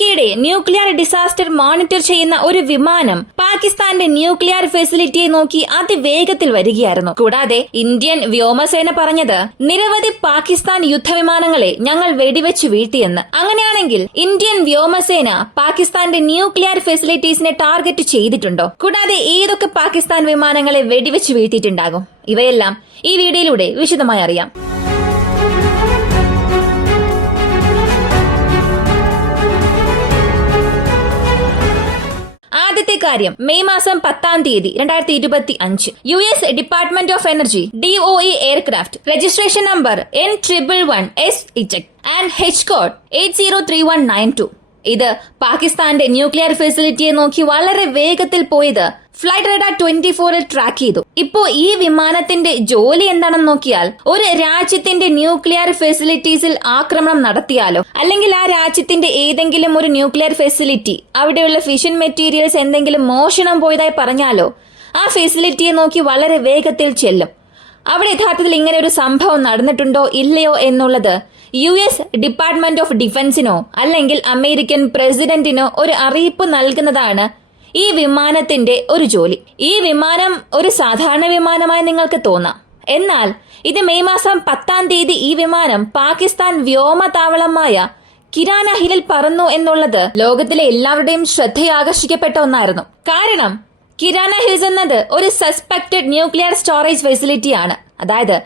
അമേരിക്കയുടെ nuclear disaster monitor ചെയ്യുന്ന ഒരു വിമാനം പാകിസ്ഥാന്റെ ന്യൂക്ലിയർ ഫെസിലിറ്റിയെ നോക്കി അതിവേഗത്തിൽ വരികയായിരുന്നു. കൂടാതെ ഇന്ത്യൻ വ്യോമസേന പറഞ്ഞത് നിരവധി പാകിസ്ഥാൻ യുദ്ധവിമാനങ്ങളെ ഞങ്ങൾ വെടിവെച്ച് വീഴ്ത്തിയെന്ന്. അങ്ങനെയാണെങ്കിൽ ഇന്ത്യൻ വ്യോമസേന പാകിസ്ഥാന്റെ ന്യൂക്ലിയർ ഫെസിലിറ്റീസിനെ ടാർഗറ്റ് ചെയ്തിട്ടുണ്ടോ? കൂടാതെ ഏതൊക്കെ പാകിസ്ഥാൻ വിമാനങ്ങളെ വെടിവെച്ച് വീഴ്ത്തിയിട്ടുണ്ടാകും? ഇവയെല്ലാം ഈ വീഡിയോയിലൂടെ വിശദമായി അറിയാം. ആദ്യത്തെ കാര്യം, മെയ് മാസം 10 2025 US department of energy DOE aircraft registration number N111S eject and H code 803192. ഇത് പാകിസ്ഥാന്റെ ന്യൂക്ലിയർ ഫെസിലിറ്റിയെ നോക്കി വളരെ വേഗത്തിൽ പോയത് ഫ്ലൈറ്റ് റഡാർ 24-ൽ ട്രാക്ക് ചെയ്തു. ഇപ്പോ ഈ വിമാനത്തിന്റെ ജോലി എന്താണെന്ന് നോക്കിയാൽ, ഒരു രാജ്യത്തിന്റെ ന്യൂക്ലിയർ ഫെസിലിറ്റീസിൽ ആക്രമണം നടത്തിയാലോ, അല്ലെങ്കിൽ ആ രാജ്യത്തിന്റെ ഏതെങ്കിലും ഒരു ന്യൂക്ലിയർ ഫെസിലിറ്റി, അവിടെയുള്ള ഫിഷൻ മെറ്റീരിയൽസ് എന്തെങ്കിലും മോഷണം പോയതായി പറഞ്ഞാലോ, ആ ഫെസിലിറ്റിയെ നോക്കി വളരെ വേഗത്തിൽ ചെല്ലും. അവിടെ യഥാർത്ഥത്തിൽ ഇങ്ങനെ ഒരു സംഭവം നടന്നിട്ടുണ്ടോ ഇല്ലയോ എന്നുള്ളത് US ഡിപ്പാർട്ട്മെന്റ് ഓഫ് ഡിഫൻസിനോ അല്ലെങ്കിൽ അമേരിക്കൻ പ്രസിഡന്റിനോ ഒരു അറിയിപ്പ് നൽകുന്നതാണ് ഈ വിമാനത്തിന്റെ ഒരു ജോലി. ഈ വിമാനം ഒരു സാധാരണ വിമാനമായി നിങ്ങൾക്ക് തോന്നാം. എന്നാൽ ഇത് മെയ് മാസം 10 ഈ വിമാനം പാകിസ്ഥാൻ വ്യോമതാവളമായ കിരാന ഹില്ലിൽ പറന്നു എന്നുള്ളത് ലോകത്തിലെ എല്ലാവരുടെയും ശ്രദ്ധയാകർഷിക്കപ്പെട്ട ഒന്നായിരുന്നു. കാരണം കിരാന ഹിൽസ് എന്നത് ഒരു സസ്പെക്ടഡ് ന്യൂക്ലിയർ സ്റ്റോറേജ് ഫെസിലിറ്റിയാണ്. അതായത്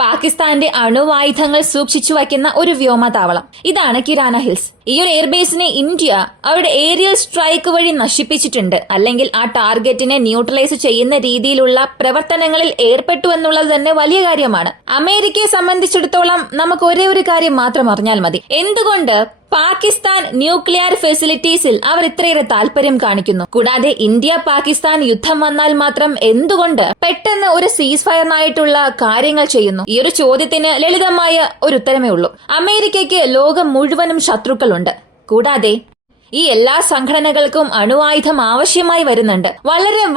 പാകിസ്ഥാന്റെ അണുവായുധങ്ങൾ സൂക്ഷിച്ചു വയ്ക്കുന്ന ഒരു വ്യോമതാവളം. ഇതാണ് കിരാന ഹിൽസ്. ഈ ഒരു എയർബേസിനെ ഇന്ത്യ അവരുടെ ഏരിയൽ സ്ട്രൈക്ക് വഴി നശിപ്പിച്ചിട്ടുണ്ട്, അല്ലെങ്കിൽ ആ ടാർഗറ്റിനെ ന്യൂട്രലൈസ് ചെയ്യുന്ന രീതിയിലുള്ള പ്രവർത്തനങ്ങളിൽ ഏർപ്പെട്ടു എന്നുള്ളത് തന്നെ വലിയ കാര്യമാണ്. അമേരിക്കയെ സംബന്ധിച്ചിടത്തോളം നമുക്ക് ഒരേ ഒരു കാര്യം മാത്രം അറിഞ്ഞാൽ മതി. എന്തുകൊണ്ട് പാകിസ്ഥാൻ ന്യൂക്ലിയർ ഫെസിലിറ്റീസിൽ അവർ ഇത്രയേറെ താല്പര്യം കാണിക്കുന്നു? കൂടാതെ ഇന്ത്യ പാകിസ്ഥാൻ യുദ്ധം വന്നാൽ മാത്രം എന്തുകൊണ്ട് പെട്ടെന്ന് ഒരു സീസ് ഫയറിനായിട്ടുള്ള കാര്യങ്ങൾ ചെയ്യുന്നു? ഈ ഒരു ചോദ്യത്തിന് ലളിതമായ ഒരു ഉത്തരമേ ഉള്ളൂ. അമേരിക്കയ്ക്ക് ലോകം മുഴുവനും ശത്രുക്കളുണ്ട്. കൂടാതെ ഈ എല്ലാ സംഘടനകൾക്കും അണുവായുധം ആവശ്യമായി വരുന്നുണ്ട്,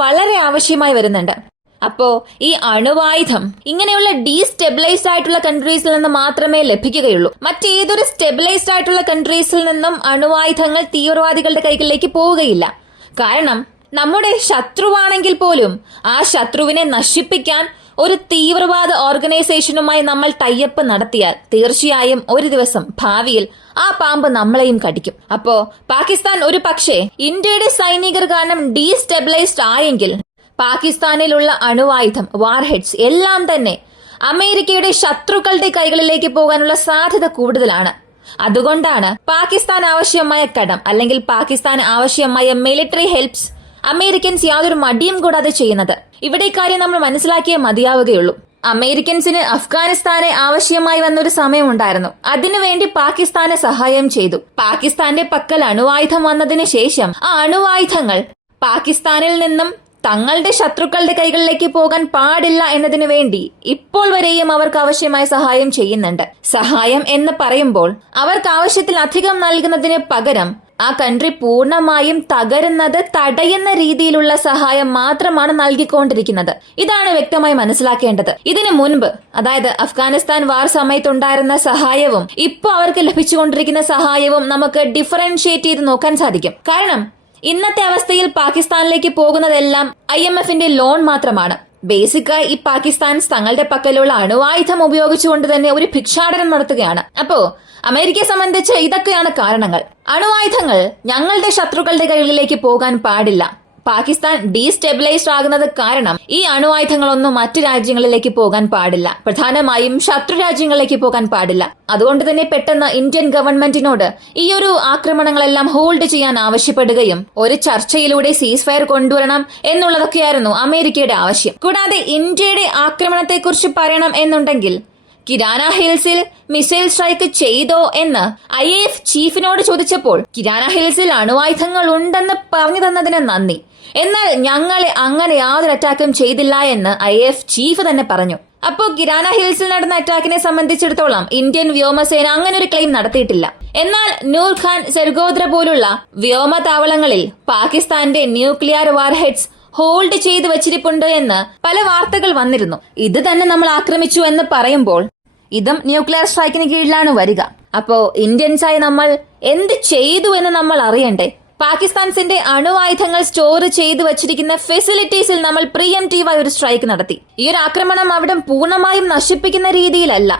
വളരെ ആവശ്യമായി വരുന്നുണ്ട്. അപ്പോ ഈ അണുവായുധം ഇങ്ങനെയുള്ള ഡീസ്റ്റെബിലൈസ്ഡ് ആയിട്ടുള്ള കൺട്രീസിൽ നിന്ന് മാത്രമേ ലഭിക്കുകയുള്ളൂ. മറ്റേതൊരു സ്റ്റെബിലൈസ്ഡ് ആയിട്ടുള്ള കൺട്രീസിൽ നിന്നും അണുവായുധങ്ങൾ തീവ്രവാദികളുടെ കൈകളിലേക്ക് പോവുകയില്ല. കാരണം നമ്മുടെ ശത്രുവാണെങ്കിൽ പോലും ആ ശത്രുവിനെ നശിപ്പിക്കാൻ ഒരു തീവ്രവാദ ഓർഗനൈസേഷനുമായി നമ്മൾ ടൈപ്പ് നടത്തിയാൽ തീർച്ചയായും ഒരു ദിവസം ഭാവിയിൽ ആ പാമ്പ് നമ്മളെയും കടിക്കും. അപ്പോ പാകിസ്ഥാൻ ഒരു പക്ഷേ ഇന്ത്യയുടെ സൈനികർ കാരണം ഡീസ്റ്റെബിലൈസ്ഡ് ആയെങ്കിൽ പാകിസ്ഥാനിലുള്ള അണുവായുധം, വാർഹെഡ്സ് എല്ലാം തന്നെ അമേരിക്കയുടെ ശത്രുക്കളുടെ കൈകളിലേക്ക് പോകാനുള്ള സാധ്യത കൂടുതലാണ്. അതുകൊണ്ടാണ് പാകിസ്ഥാൻ ആവശ്യമായ കടം, അല്ലെങ്കിൽ പാകിസ്ഥാൻ ആവശ്യമായ മിലിറ്ററി ഹെൽപ്സ് അമേരിക്കൻസ് യാതൊരു മടിയും കൂടാതെ ചെയ്യുന്നത്. ഇവിടെ കാര്യം നമ്മൾ മനസ്സിലാക്കിയേ മതിയാവുകയുള്ളൂ. അമേരിക്കൻസിന് അഫ്ഗാനിസ്ഥാനെ ആവശ്യമായി വന്നൊരു സമയമുണ്ടായിരുന്നു. അതിനുവേണ്ടി പാകിസ്ഥാനെ സഹായം ചെയ്തു. പാകിസ്ഥാന്റെ പക്കൽ അണുവായുധം വന്നതിന് ശേഷം ആ അണുവായുധങ്ങൾ പാകിസ്ഥാനിൽ നിന്നും തങ്ങളുടെ ശത്രുക്കളുടെ കൈകളിലേക്ക് പോകാൻ പാടില്ല എന്നതിനു വേണ്ടി ഇപ്പോൾ വരെയും അവർക്ക് ആവശ്യമായ സഹായം ചെയ്യുന്നുണ്ട്. സഹായം എന്ന് പറയുമ്പോൾ അവർക്ക് ആവശ്യത്തിലധികം നൽകുന്നതിന് പകരം ആ കൺട്രി പൂർണ്ണമായും തകരുന്നത് തടയുന്ന രീതിയിലുള്ള സഹായം മാത്രമാണ് നൽകിക്കൊണ്ടിരിക്കുന്നത്. ഇതാണ് വ്യക്തമായി മനസ്സിലാക്കേണ്ടത്. ഇതിനു മുൻപ്, അതായത് അഫ്ഗാനിസ്ഥാൻ വാർ സമയത്തുണ്ടായിരുന്ന സഹായവും ഇപ്പോൾ അവർക്ക് ലഭിച്ചുകൊണ്ടിരിക്കുന്ന സഹായവും നമുക്ക് ഡിഫറൻഷിയേറ്റ് ചെയ്ത് നോക്കാൻ സാധിക്കും. കാരണം ഇന്നത്തെ അവസ്ഥയിൽ പാകിസ്ഥാനിലേക്ക് പോകുന്നതെല്ലാം IMFന്റെ ലോൺ മാത്രമാണ്. ബേസിക്കായി ഈ പാകിസ്ഥാൻ തങ്ങളുടെ പക്കലുള്ള അണുവായുധം ഉപയോഗിച്ചുകൊണ്ട് തന്നെ ഒരു ഭിക്ഷാടനം നടത്തുകയാണ്. അപ്പോ അമേരിക്കയെ സംബന്ധിച്ച് ഇതൊക്കെയാണ് കാരണങ്ങൾ. അണുവായുധങ്ങൾ ഞങ്ങളുടെ ശത്രുക്കളുടെ കൈകളിലേക്ക് പോകാൻ പാടില്ല. പാകിസ്ഥാൻ ഡീസ്റ്റെബിലൈസ്ഡ് ആകുന്നത് കാരണം ഈ അണുവായുധങ്ങളൊന്നും മറ്റു രാജ്യങ്ങളിലേക്ക് പോകാൻ പാടില്ല, പ്രധാനമായും ശത്രു രാജ്യങ്ങളിലേക്ക് പോകാൻ പാടില്ല. അതുകൊണ്ട് തന്നെ പെട്ടെന്ന് ഇന്ത്യൻ ഗവൺമെന്റിനോട് ഈ ഒരു ആക്രമണങ്ങളെല്ലാം ഹോൾഡ് ചെയ്യാൻ ആവശ്യപ്പെടുകയും ഒരു ചർച്ചയിലൂടെ സീസ് ഫയർ കൊണ്ടുവരണം എന്നുള്ളതൊക്കെയായിരുന്നു അമേരിക്കയുടെ ആവശ്യം. കൂടാതെ ഇന്ത്യയുടെ ആക്രമണത്തെക്കുറിച്ച് പറയണം എന്നുണ്ടെങ്കിൽ കിരാന ഹിൽസിൽ മിസൈൽ സ്ട്രൈക്ക് ചെയ്തോ എന്ന് IAF ചീഫിനോട് ചോദിച്ചപ്പോൾ കിരാന ഹിൽസിൽ അണുവായുധങ്ങൾ ഉണ്ടെന്ന് പറഞ്ഞു തന്നതിന് നന്ദി, എന്നാൽ ഞങ്ങളെ അങ്ങനെ യാതൊരു അറ്റാക്കും ചെയ്തില്ല എന്ന് IAF ചീഫ് തന്നെ പറഞ്ഞു. അപ്പോ കിരാന ഹിൽസിൽ നടന്ന അറ്റാക്കിനെ സംബന്ധിച്ചിടത്തോളം ഇന്ത്യൻ വ്യോമസേന അങ്ങനെ ഒരു ക്ലെയിം നടത്തിയിട്ടില്ല. എന്നാൽ നൂർ ഖാൻ, സെർഗോദ്ര പോലുള്ള വ്യോമതാവളങ്ങളിൽ പാകിസ്ഥാന്റെ ന്യൂക്ലിയർ വാർഹെഡ്സ് ഹോൾഡ് ചെയ്ത് വച്ചിരിപ്പുണ്ട് എന്ന് പല വാർത്തകൾ വന്നിരുന്നു. ഇത് തന്നെ നമ്മൾ ആക്രമിച്ചു എന്ന് പറയുമ്പോൾ ഇതും ന്യൂക്ലിയർ സ്ട്രൈക്കിന് കീഴിലാണ് വരിക. അപ്പോ ഇന്ത്യൻസായി നമ്മൾ എന്ത് ചെയ്തു എന്ന് നമ്മൾ അറിയണ്ടേ? പാകിസ്ഥാൻസിന്റെ അണുവായുധങ്ങൾ സ്റ്റോർ ചെയ്തു വച്ചിരിക്കുന്ന ഫെസിലിറ്റീസിൽ നമ്മൾ പ്രിയംറ്റീവായി ഒരു സ്ട്രൈക്ക് നടത്തി. ഈ ഒരു ആക്രമണം അവിടെ പൂർണ്ണമായും നശിപ്പിക്കുന്ന രീതിയിലല്ല,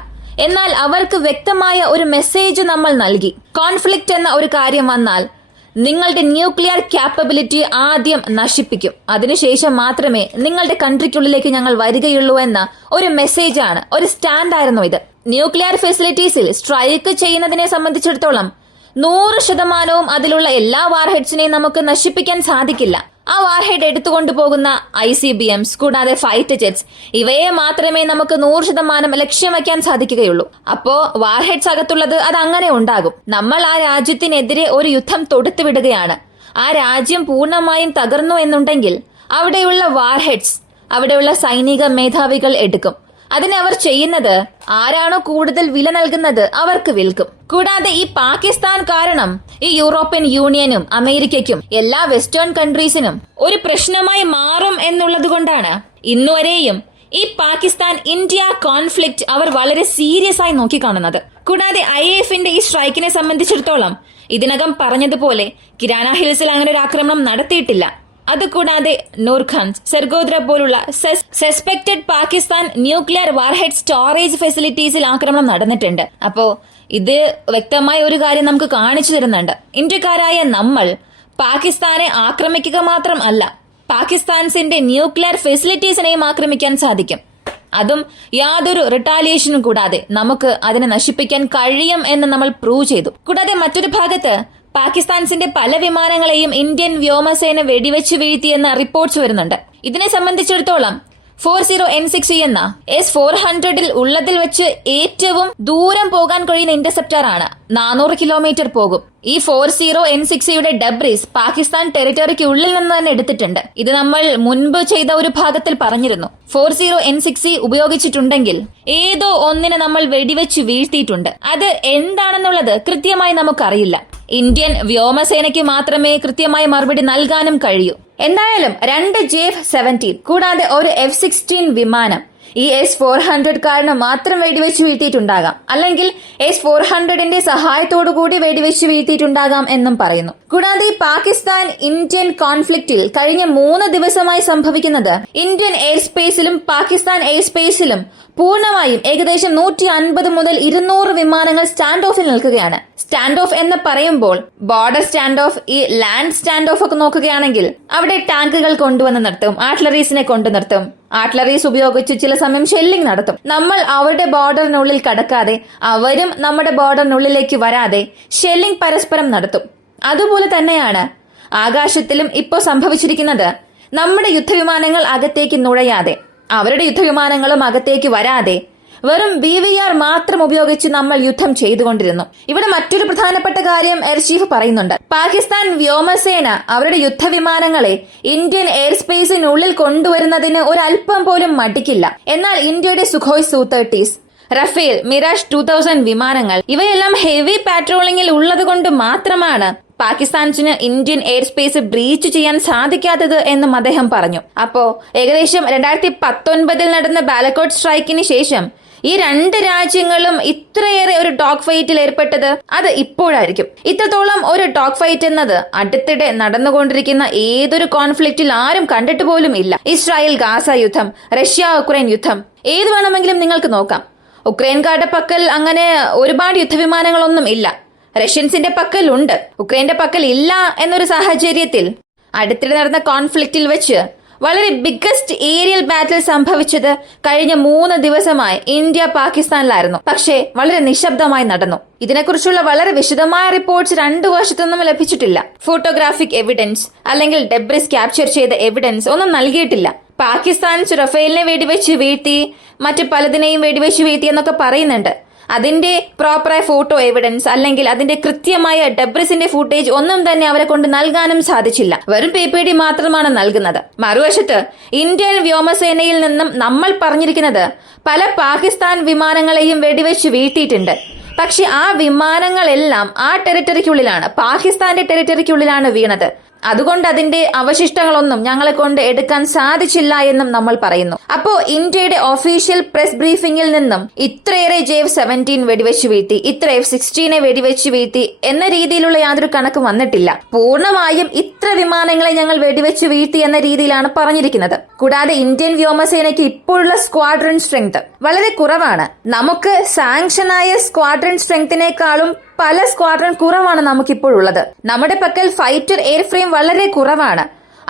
എന്നാൽ അവർക്ക് വ്യക്തമായ ഒരു മെസ്സേജ് നമ്മൾ നൽകി. കോൺഫ്ലിക്റ്റ് എന്ന ഒരു കാര്യം വന്നാൽ നിങ്ങളുടെ ന്യൂക്ലിയർ ക്യാപ്പബിലിറ്റി ആദ്യം നശിപ്പിക്കും, അതിനുശേഷം മാത്രമേ നിങ്ങളുടെ കൺട്രിക്കുള്ളിലേക്ക് ഞങ്ങൾ വരികയുള്ളൂ എന്ന ഒരു മെസ്സേജാണ്, ഒരു സ്റ്റാൻഡായിരുന്നു ഇത്. ന്യൂക്ലിയർ ഫെസിലിറ്റീസിൽ സ്ട്രൈക്ക് ചെയ്യുന്നതിനെ സംബന്ധിച്ചിടത്തോളം 100% അതിലുള്ള എല്ലാ വാർഹെഡ്സിനെയും നമുക്ക് നശിപ്പിക്കാൻ സാധിക്കില്ല. ആ വാർഹെഡ് എടുത്തുകൊണ്ടു പോകുന്ന ICBMs കൂടാതെ ഫൈറ്റർ ജെറ്റ്സ് ഇവയെ മാത്രമേ നമുക്ക് 100% ലക്ഷ്യം വയ്ക്കാൻ സാധിക്കുകയുള്ളൂ. അപ്പോ വാർഹെഡ്സ് അകത്തുള്ളത് അത് അങ്ങനെ ഉണ്ടാകും. നമ്മൾ ആ രാജ്യത്തിനെതിരെ ഒരു യുദ്ധം തൊടുത്തുവിടുകയാണ്. ആ രാജ്യം പൂർണ്ണമായും തകർന്നു എന്നുണ്ടെങ്കിൽ അവിടെയുള്ള വാർഹെഡ്സ് അവിടെയുള്ള സൈനിക മേധാവികൾ എടുക്കും. അതിന് അവർ ചെയ്യുന്നത് ആരാണോ കൂടുതൽ വില നൽകുന്നത് അവർക്ക് വിൽക്കും. കൂടാതെ ഈ പാകിസ്ഥാൻ കാരണം ഈ യൂറോപ്യൻ യൂണിയനും അമേരിക്കയ്ക്കും എല്ലാ വെസ്റ്റേൺ കൺട്രീസിനും ഒരു പ്രശ്നമായി മാറും എന്നുള്ളത് കൊണ്ടാണ് ഇന്നുവരെയും ഈ പാകിസ്ഥാൻ ഇന്ത്യ കോൺഫ്ലിക്റ്റ് അവർ വളരെ സീരിയസ് ആയി നോക്കിക്കാണുന്നത്. കൂടാതെ IAFന്റെ ഈ സ്ട്രൈക്കിനെ സംബന്ധിച്ചിടത്തോളം ഇതിനകം പറഞ്ഞതുപോലെ കിരാന ഹിൽസിൽ അങ്ങനെ ഒരു ആക്രമണം നടത്തിയിട്ടില്ല. അതുകൂടാതെ നൂർഖാൻ, സെർഗോദ്ര പോലുള്ള suspected Pakistan nuclear warhead storage ഫെസിലിറ്റീസിൽ ആക്രമണം നടന്നിട്ടുണ്ട്. അപ്പോ ഇത് വ്യക്തമായ ഒരു കാര്യം നമുക്ക് കാണിച്ചു തരുന്നുണ്ട്. ഇന്ത്യക്കാരായ നമ്മൾ പാകിസ്ഥാനെ ആക്രമിക്കുക മാത്രം അല്ല, പാകിസ്ഥാൻസിന്റെ ന്യൂക്ലിയർ ഫെസിലിറ്റീസിനെയും ആക്രമിക്കാൻ സാധിക്കും. അതും യാതൊരു റിട്ടാലിയേഷനും കൂടാതെ നമുക്ക് അതിനെ നശിപ്പിക്കാൻ കഴിയും എന്ന് നമ്മൾ പ്രൂവ് ചെയ്തു. കൂടാതെ മറ്റൊരു ഭാഗത്ത് പാകിസ്ഥാൻസിന്റെ പല വിമാനങ്ങളെയും ഇന്ത്യൻ വ്യോമസേന വെടിവെച്ച് വീഴ്ത്തിയെന്ന റിപ്പോർട്ട്സ് വരുന്നുണ്ട്. ഇതിനെ സംബന്ധിച്ചിടത്തോളം 40NCC എന്ന S-400 ഉള്ളതിൽ വെച്ച് ഏറ്റവും ദൂരം പോകാൻ കഴിയുന്ന ഇന്റർസെപ്റ്റർ ആണ്. 400 കിലോമീറ്റർ പോകും. ഈ 40NCCയുടെ ഡബ്രീസ് പാകിസ്ഥാൻ ടെറിട്ടറിക്ക് ഉള്ളിൽ നിന്ന് തന്നെ എടുത്തിട്ടുണ്ട്. ഇത് നമ്മൾ മുൻപ് ചെയ്ത ഒരു ഭാഗത്തിൽ പറഞ്ഞിരുന്നു. 40NCC ഉപയോഗിച്ചിട്ടുണ്ടെങ്കിൽ ഏതോ ഒന്നിനെ നമ്മൾ വെടിവെച്ച് വീഴ്ത്തിയിട്ടുണ്ട്. അത് എന്താണെന്നുള്ളത് കൃത്യമായി നമുക്കറിയില്ല. ഇന്ത്യൻ വ്യോമസേനയ്ക്ക് മാത്രമേ കൃത്യമായ മറുപടി നൽകാനും കഴിയൂ. എന്തായാലും 2 JF-17 കൂടാതെ ഒരു F-16 വിമാനം ഈ S-400 കാരണം മാത്രം വെടിവെച്ച് വീഴ്ത്തിയിട്ടുണ്ടാകാം, അല്ലെങ്കിൽ S-400ന്റെ സഹായത്തോടു കൂടി വെടിവെച്ച് വീഴ്ത്തിയിട്ടുണ്ടാകാം എന്നും പറയുന്നു. കൂടാതെ ഈ പാകിസ്ഥാൻ ഇന്ത്യൻ കോൺഫ്ലിക്റ്റിൽ കഴിഞ്ഞ 3 ദിവസമായി സംഭവിക്കുന്നത് ഇന്ത്യൻ എയർ സ്പേസിലും പാകിസ്ഥാൻ എയർ സ്പേസിലും പൂർണ്ണമായും ഏകദേശം 150 മുതൽ 200 വിമാനങ്ങൾ സ്റ്റാൻഡ് ഓഫിൽ നിൽക്കുകയാണ്. സ്റ്റാൻഡ് ഓഫ് എന്ന് പറയുമ്പോൾ ബോർഡർ സ്റ്റാൻഡ് ഓഫ്, ഈ ലാൻഡ് സ്റ്റാൻഡ് ഓഫ് ഒക്കെ നോക്കുകയാണെങ്കിൽ അവിടെ ടാങ്കുകൾ കൊണ്ടുവന്ന് നിർത്തും, ആർട്ടിലറീസിനെ കൊണ്ടു നിർത്തും, ആർട്ടിലറീസ് ഉപയോഗിച്ച് ചില സമയം ഷെല്ലിംഗ് നടത്തും. നമ്മൾ അവരുടെ ബോർഡറിനുള്ളിൽ കടക്കാതെ അവരും നമ്മുടെ ബോർഡറിനുള്ളിലേക്ക് വരാതെ ഷെല്ലിംഗ് പരസ്പരം നടത്തും. അതുപോലെ തന്നെയാണ് ആകാശത്തിലും ഇപ്പോൾ സംഭവിച്ചിരിക്കുന്നത്. നമ്മുടെ യുദ്ധവിമാനങ്ങൾ അകത്തേക്ക് നുഴയാതെ അവരുടെ യുദ്ധവിമാനങ്ങളും അകത്തേക്ക് വരാതെ വെറും BVR മാത്രം ഉപയോഗിച്ച് നമ്മൾ യുദ്ധം ചെയ്തുകൊണ്ടിരുന്നു. ഇവിടെ മറ്റൊരു പ്രധാനപ്പെട്ട കാര്യം എയർ ചീഫ് പറയുന്നുണ്ട്. പാകിസ്ഥാൻ വ്യോമസേന അവരുടെ യുദ്ധവിമാനങ്ങളെ ഇന്ത്യൻ എയർ സ്പേസിനുള്ളിൽ കൊണ്ടുവരുന്നതിന് ഒരല്പം പോലും മടിക്കില്ല. എന്നാൽ ഇന്ത്യയുടെ സുഖോയ് Su-30s, റഫേൽ, മിറാഷ് 2000 വിമാനങ്ങൾ ഇവയെല്ലാം ഹെവി പാട്രോളിംഗിൽ ഉള്ളത് കൊണ്ട് മാത്രമാണ് പാകിസ്ഥാൻസിന് ഇന്ത്യൻ എയർ സ്പേസ് ബ്രീച്ച് ചെയ്യാൻ സാധിക്കാത്തത് എന്നും അദ്ദേഹം പറഞ്ഞു. അപ്പോ ഏകദേശം 2019 നടന്ന ബാലക്കോട്ട് സ്ട്രൈക്കിന് ശേഷം ഈ 2 രാജ്യങ്ങളും ഇത്രയേറെ ഒരു ഡോഗ് ഫൈറ്റിൽ ഏർപ്പെട്ടത് അത് ഇപ്പോഴായിരിക്കും. ഇത്രത്തോളം ഒരു ഡോഗ് ഫൈറ്റ് എന്നത് അടുത്തിടെ നടന്നുകൊണ്ടിരിക്കുന്ന ഏതൊരു കോൺഫ്ലിക്റ്റിൽ ആരും കണ്ടിട്ട് പോലും ഇല്ല. ഇസ്രായേൽ ഗാസ യുദ്ധം, റഷ്യ ഉക്രൈൻ യുദ്ധം, ഏത് വേണമെങ്കിലും നിങ്ങൾക്ക് നോക്കാം. ഉക്രൈൻകാരുടെ പക്കൽ അങ്ങനെ ഒരുപാട് യുദ്ധവിമാനങ്ങളൊന്നും ഇല്ല. റഷ്യൻസിന്റെ പക്കൽ ഉണ്ട്, ഉക്രൈന്റെ പക്കൽ ഇല്ല എന്നൊരു സാഹചര്യത്തിൽ അടുത്തിടെ നടന്ന കോൺഫ്ലിക്റ്റിൽ വെച്ച് വളരെ ബിഗ്ഗസ്റ്റ് ഏരിയൽ ബാറ്റിൽ സംഭവിച്ചത് കഴിഞ്ഞ 3 ദിവസമായി ഇന്ത്യ പാകിസ്ഥാനിലായിരുന്നു. പക്ഷേ വളരെ നിശബ്ദമായി നടന്നു. ഇതിനെക്കുറിച്ചുള്ള വളരെ വിശദമായ റിപ്പോർട്ട്സ് 2 വർഷത്തൊന്നും ലഭിച്ചിട്ടില്ല. ഫോട്ടോഗ്രാഫിക് എവിഡൻസ് അല്ലെങ്കിൽ ഡെബ്രിസ് ക്യാപ്ചർ ചെയ്ത എവിഡൻസ് ഒന്നും നൽകിയിട്ടില്ല. പാകിസ്ഥാൻ റഫേലിനെ വെടിവെച്ച് വീഴ്ത്തി, മറ്റു പലതിനെയും വെടിവെച്ച് വീഴ്ത്തി എന്നൊക്കെ പറയുന്നുണ്ട്. അതിന്റെ പ്രോപ്പറായ ഫോട്ടോ എവിഡൻസ് അല്ലെങ്കിൽ അതിന്റെ കൃത്യമായ ഡെബ്രിസിന്റെ ഫുട്ടേജ് ഒന്നും തന്നെ അവരെ കൊണ്ട് നൽകാനും സാധിച്ചില്ല. വെറും PPD മാത്രമാണ് നൽകുന്നത്. മറുവശത്ത് ഇന്ത്യൻ വ്യോമസേനയിൽ നിന്നും നമ്മൾ പറഞ്ഞിരിക്കുന്നത് പല പാകിസ്ഥാൻ വിമാനങ്ങളെയും വെടിവെച്ച് വീഴ്ത്തിയിട്ടുണ്ട്. പക്ഷെ ആ വിമാനങ്ങളെല്ലാം ആ ടെറിട്ടറിക്കുള്ളിലാണ്, പാകിസ്ഥാന്റെ ടെറിട്ടറിക്കുള്ളിലാണ് വീണത്. അതുകൊണ്ട് അതിന്റെ അവശിഷ്ടങ്ങളൊന്നും ഞങ്ങളെ കൊണ്ട് എടുക്കാൻ സാധിച്ചില്ല എന്നും നമ്മൾ പറയുന്നു. അപ്പോ ഇന്ത്യയുടെ ഒഫീഷ്യൽ പ്രസ് ബ്രീഫിംഗിൽ നിന്നും ഇത്രയേറെ JF-17 വെടിവെച്ച് വീഴ്ത്തി, ഇത്ര F-16 വെടിവെച്ച് വീഴ്ത്തി എന്ന രീതിയിലുള്ള യാതൊരു കണക്കും വന്നിട്ടില്ല. പൂർണ്ണമായും ഇത്ര വിമാനങ്ങളെ ഞങ്ങൾ വെടിവെച്ച് വീഴ്ത്തി എന്ന രീതിയിലാണ് പറഞ്ഞിരിക്കുന്നത്. കൂടാതെ ഇന്ത്യൻ വ്യോമസേനയ്ക്ക് ഇപ്പോഴുള്ള സ്ക്വാഡ്രൺ സ്ട്രെങ്ത് വളരെ കുറവാണ്. നമുക്ക് സാങ്ഷനായ സ്ക്വാഡ്രൺ സ്ട്രെങ്തിനേക്കാളും പല സ്ക്വാഡ്രൺ കുറവാണ് നമുക്കിപ്പോഴുള്ളത്. നമ്മുടെ പക്കൽ ഫൈറ്റർ എയർഫ്രെയിം വളരെ കുറവാണ്.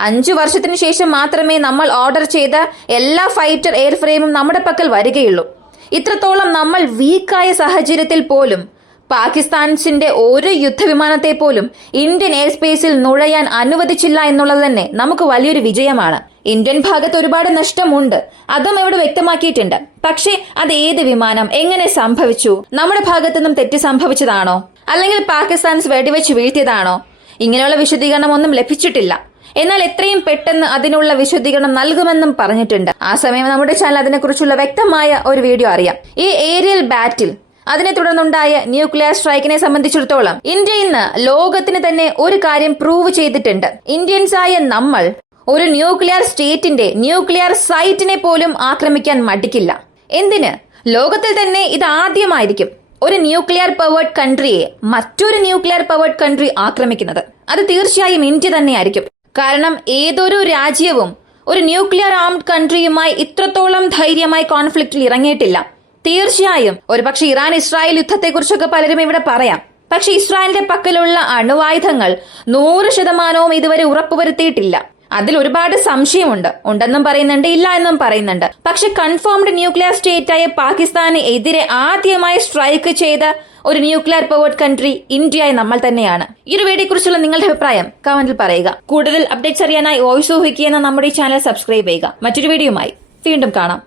5 വർഷത്തിനു ശേഷം മാത്രമേ നമ്മൾ ഓർഡർ ചെയ്ത എല്ലാ ഫൈറ്റർ എയർഫ്രെയിമും നമ്മുടെ പക്കൽ വരികയുള്ളൂ. ഇത്രത്തോളം നമ്മൾ വീക്കായ സാഹചര്യത്തിൽ പോലും പാകിസ്ഥാൻസിന്റെ ഒരു യുദ്ധവിമാനത്തെ പോലും ഇന്ത്യൻ എയർ സ്പേസിൽ നുഴയാൻ അനുവദിച്ചില്ല എന്നുള്ളത് തന്നെ നമുക്ക് വലിയൊരു വിജയമാണ്. ഇന്ത്യൻ ഭാഗത്ത് ഒരുപാട് നഷ്ടമുണ്ട്, അതും ഇവിടെ വ്യക്തമാക്കിയിട്ടുണ്ട്. പക്ഷേ അത് ഏത് വിമാനം, എങ്ങനെ സംഭവിച്ചു? നമ്മുടെ ഭാഗത്തുനിന്നും തെറ്റ് സംഭവിച്ചതാണോ, അല്ലെങ്കിൽ പാകിസ്ഥാൻസ് വെടിവെച്ച് വീഴ്ത്തിയതാണോ? ഇങ്ങനെയുള്ള വിശദീകരണം ഒന്നും ലഭിച്ചിട്ടില്ല. എന്നാൽ എത്രയും പെട്ടെന്ന് അതിനുള്ള വിശദീകരണം നൽകുമെന്നും പറഞ്ഞിട്ടുണ്ട്. ആ സമയം നമ്മുടെ ചാനൽ അതിനെക്കുറിച്ചുള്ള വ്യക്തമായ ഒരു വീഡിയോ അറിയാം. ഈ ഏരിയൽ ബാറ്റിൽ, അതിനെ തുടർന്നുണ്ടായ ന്യൂക്ലിയർ സ്ട്രൈക്കിനെ സംബന്ധിച്ചിടത്തോളം ഇന്ത്യ ഇന്ന് ലോകത്തിന് തന്നെ ഒരു കാര്യം പ്രൂവ് ചെയ്തിട്ടുണ്ട്. ഇന്ത്യൻസായ നമ്മൾ ഒരു ന്യൂക്ലിയർ സ്റ്റേറ്റിന്റെ ന്യൂക്ലിയർ സൈറ്റിനെ പോലും ആക്രമിക്കാൻ മടിക്കില്ല. എന്തിന്? ലോകത്തിൽ തന്നെ ഇത് ആദ്യമായിരിക്കും ഒരു ന്യൂക്ലിയർ പവേർഡ് കൺട്രിയെ മറ്റൊരു ന്യൂക്ലിയർ പവേർഡ് കൺട്രി ആക്രമിക്കുന്നത്. അത് തീർച്ചയായും ഇന്ത്യ തന്നെയായിരിക്കും. കാരണം ഏതൊരു രാജ്യവും ഒരു ന്യൂക്ലിയർ ആംഡ് കൺട്രിയുമായി ഇത്രത്തോളം ധൈര്യമായി കോൺഫ്ലിക്റ്റിൽ ഇറങ്ങിയിട്ടില്ല. തീർച്ചയായും ഒരുപക്ഷെ ഇറാൻ ഇസ്രായേൽ യുദ്ധത്തെക്കുറിച്ചൊക്കെ പലരും ഇവിടെ പറയാം. പക്ഷെ ഇസ്രായേലിന്റെ പക്കലുള്ള അണുവായുധങ്ങൾ 100% ഇതുവരെ ഉറപ്പുവരുത്തിയിട്ടില്ല. അതിൽ ഒരുപാട് സംശയമുണ്ട്. ഉണ്ടെന്നും പറയുന്നുണ്ട്, ഇല്ല എന്നും പറയുന്നുണ്ട്. പക്ഷെ കൺഫേംഡ് ന്യൂക്ലിയർ സ്റ്റേറ്റായ പാകിസ്ഥാന് എതിരെ ആദ്യമായി സ്ട്രൈക്ക് ചെയ്ത ഒരു ന്യൂക്ലിയർ പവേർഡ് കൺട്രി ഇന്ത്യയായി നമ്മൾ തന്നെയാണ്. ഈ ഒരു വീഡിയോയെ കുറിച്ചുള്ള നിങ്ങളുടെ അഭിപ്രായം കമന്റിൽ പറയുക. കൂടുതൽ അപ്ഡേറ്റ്സ് അറിയാനായി വോയിസ് ഊഹിക്കുക എന്ന നമ്മുടെ ചാനൽ സബ്സ്ക്രൈബ് ചെയ്യുക. മറ്റൊരു വീഡിയോയുമായി വീണ്ടും കാണാം.